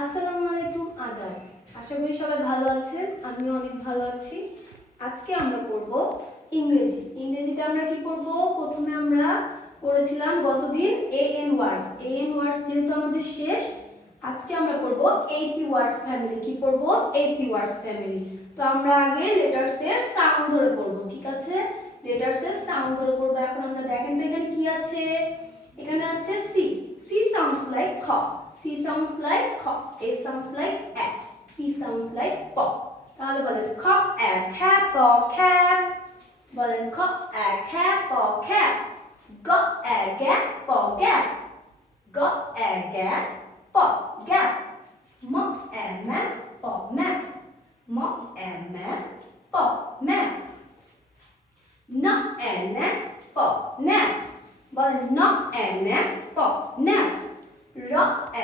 আসসালামু আলাইকুম আদাব। আশা করি সবাই ভালো আছেন, আমিও অনেক ভালো আছি। আজকে আমরা পড়ব ইংরেজি। ইংরেজিতে আমরা কি পড়ব? প্রথমে আমরা পড়েছিলাম গতদিন এএন ওয়ার্ডস। এএন ওয়ার্ডস যেহেতু আমাদের শেষ, আজকে আমরা পড়ব এপি ওয়ার্ডস ফ্যামিলি। কি পড়ব? এপি ওয়ার্ডস ফ্যামিলি। তো আমরা আগে লেটারসের সাউন্ড ধরে পড়ব, ঠিক আছে? লেটারসের সাউন্ড ধরে পড়ব। এখন আমরা দেখেন তো এখানে কি আছে। এখানে আছে সি। সি সাউন্ডস লাইক খ। C sounds like খ, A sounds like a, P sounds like প। তাহলে বলেন খ এ খ্যা প খ্যা। বলেন খ এ খ্যা প খ্যা। গ এ গ্যা প গ্যা। গ এ গ্যা প গ্যা। ম এ ম্যা প ম্যা। ম এ ম্যা প ম্যা। ন এ ন্যা প ন্যা। বলেন ন এ ন্যা প ন্যা। র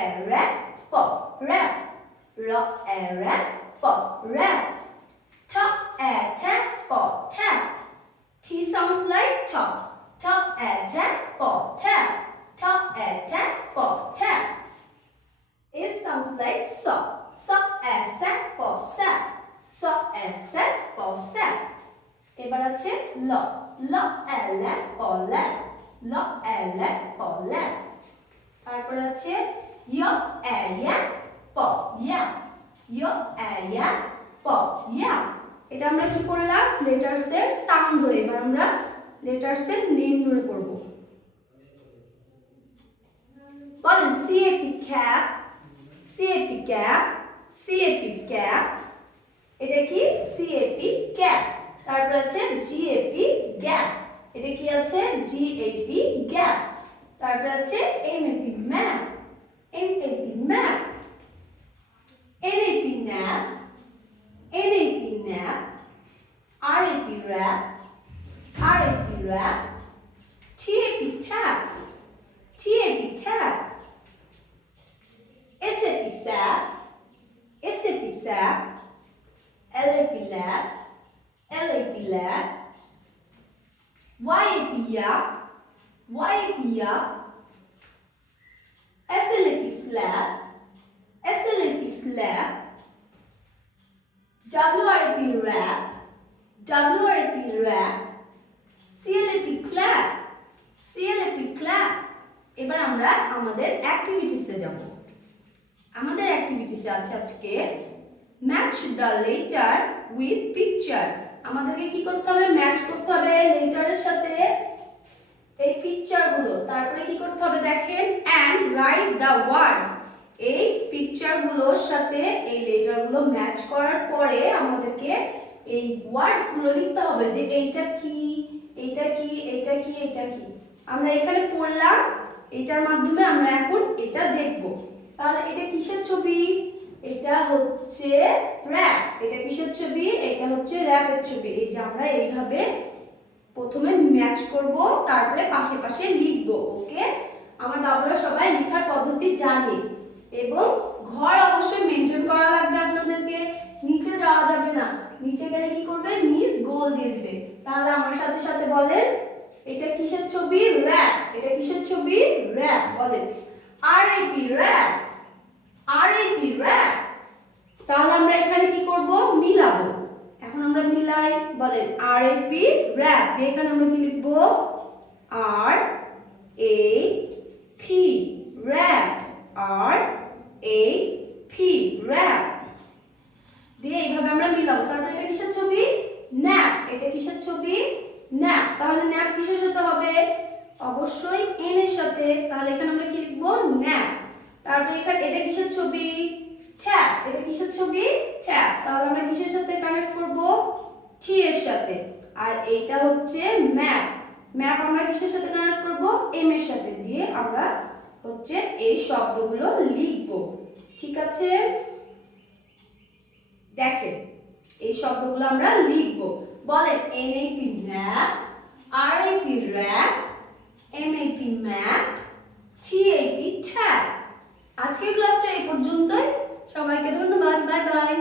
এ র‍্যা প র‍্যাপ। র এ র‍্যা প র‍্যাপ। ঠ এ ঠ্যা প ঠ্যাপ। T sounds like top. Top এ ঠ্যা প ঠ্যাপ। Top এ ঠ্যা প ঠ্যাপ। S sounds like sock. Sock এ স্যা প স্যা। Sock এ স্যা প স্যা। এবার আছে ল। ল এ ল্যা প ল্যা। ল এ ল্যা প ল্যা। তারপর আছে য় এ ইয়া প ইয়া। য় এ ইয়া প ইয়া। এটা আমরা কি করলাম? লেটারসের সাউন্ড ধরে। এবার আমরা লেটারসের নেম ধরে পড়ব। বলেন C A P cap. C A P cap. C A P cap. এটা কি? C A P cap. তারপর আছে জিএপি গ্যাপ। এটা কি আছে? G A P gap. তারপর আছে M A P map. M A P map. N A P nap. N A P nap. R A P rap. R A P rap. T A P tap. T A P tap. S A P sap. S A P sap. L A P lap. L A P lap. Y A P yap. YAP up, SLAP slap, SLAP slap, WRAP wrap, WRAP wrap, CLAP clap, CLAP clap। এবার আমরা আমাদের অ্যাক্টিভিটিসে যাব। আমাদের অ্যাক্টিভিটিসে আছে আজকে match the letter with picture. আমাদেরকে কি করতে হবে? ম্যাচ করতে হবে লেটারের সাথে এই পিকচারগুলো। তারপরে কি করতে হবে দেখেন, এন্ড রাইট দ্য ওয়ার্ডস। এই পিকচারগুলোর সাথে এই লেটারগুলো ম্যাচ করার পরে আমাদেরকে এই ওয়ার্ডসগুলো লিখতে হবে যে এইটা কি, এইটা কি, এইটা কি, এইটা কি। আমরা এখানে পড়লাম, এটার মাধ্যমে আমরা এখন এটা দেখব। তাহলে এটা কিসের ছবি? এটা হচ্ছে র‍্যাপ। এটা কিসের ছবি? এটা হচ্ছে র‍্যাপের ছবি। এই যে আমরা এইভাবে প্রথমে ম্যাচ করব, তারপরে পাশে পাশে লিখব। ওকে? আমার বাবুরা সবাই লেখার পদ্ধতি জানে এবং ঘর অবশ্যই মেনটেন করা লাগবে আপনাদেরকে। নিচে যাওয়া যাবে না। নিচে গেলে কি করবে? মিস গোল দিয়ে দিবে। তাহলে আমার সাথে সাথে বলেন, এটা কিসের ছবি? র‍্যাপ। এটা কিসের ছবি? র‍্যাপ। বলেন আরএপি র‍্যাপ। R A P rap. তাহলে আমরা এখানে কি করব? মিলাবো। এখন আমরা মিলাই। বলেন আরএপি র‍্যাপ। এখানে আমরা কি লিখব? R A P rap. R A P rap দিয়ে এইভাবে আমরা মিলাবো। তারপর এটা কিসের ছবি? ন্যাপ। এটা কিসের ছবি? ন্যাপ। তাহলে ন্যাপ কিসের সাথে হবে? অবশ্যই এন এর সাথে। তাহলে এখানে আমরা কি লিখব? ন্যাপ। তারপর এখানে এটা কিসের ছবি? ট্যাপ। এটা কিসের ছবি? ট্যাপ। তাহলে আমরা কিসের সাথে কানেক্ট করব? টি এর সাথে। আর এইটা হচ্ছে ম্যাপ। ম্যাপ আমরা কিসের সাথে কানেক্ট করব? এম এর সাথে। দিয়ে আমরা হচ্ছে এই শব্দগুলো লিখব। ঠিক আছে? দেখেন এই শব্দগুলো আমরা লিখব। বলেন N A P nap, R A P rap, M A P map, T A P tap. আজকের ক্লাসটা এই পর্যন্তই। সবাইকে ধন্যবাদ। Bye by.